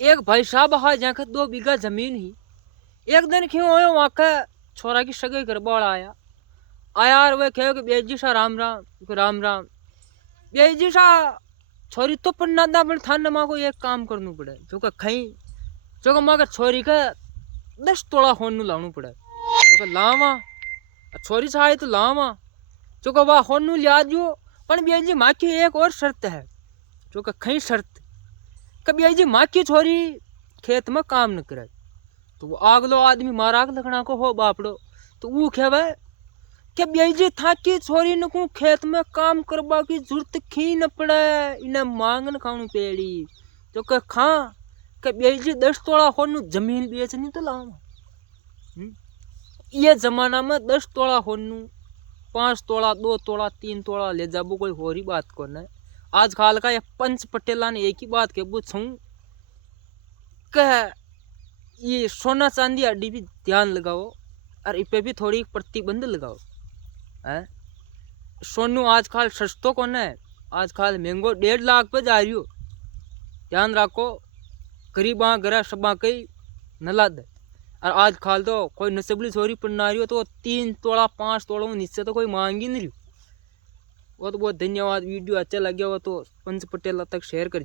एक भाई साहब है जहाँ 2 बीघा जमीन ही। एक दिन क्यों आयो वहाँ का छोरा की सगाई कर बाल आया आया और वे कहो कि बेजी सा राम राम राम राम। बेजी सा छोरी तो पन्ना दा बन थान माँ को एक काम करना पड़े जो का खई जो का माँ का छोरी का 10 तोला होनु लानु पड़े जो का लावा छोरी सा तो लावा जो का वाह होनु लिया जो पर बेजी माँ की एक और शर्त है जो का खई शर्त कभी बेजी माँ की छोरी खेत में काम न करे तो वो आगलो आदमी माराक लखना को हो बापड़ो तो वो कहवे कि बेजी था की छोरी न को खेत में काम करवा की जरूरत खी न पड़े इन्हें मांगन खानु पेड़ी तो कह खा कि बेजी 10 तोला होनु जमीन बेचनी तो लावा। ये जमाना में 10 तोला होनु 5 तोला 2 तोला 3 तोला ले जाबो कोई हो रही बात को न। आज खाल का ये पंच पटेला ने एक ही बात के पूछूं कह ये सोना चांदी अड्डी भी ध्यान लगाओ और इस पे भी थोड़ी प्रतिबंध लगाओ है। सोनू आज खाल सस्तो कौन है आज खाल महंगो 1.5 लाख पे जा रही हो ध्यान रखो गरीबा गरा सबा कई नला दे और आज खाल तो कोई नसबली छोरी पढ़ना रही हो तो 3 तोला 5 तोला नीचे तो कोई मांग ही नहीं रही। वो तो बहुत धन्यवाद वीडियो अच्छा लगे हो तो पंच पटेला तक शेयर कर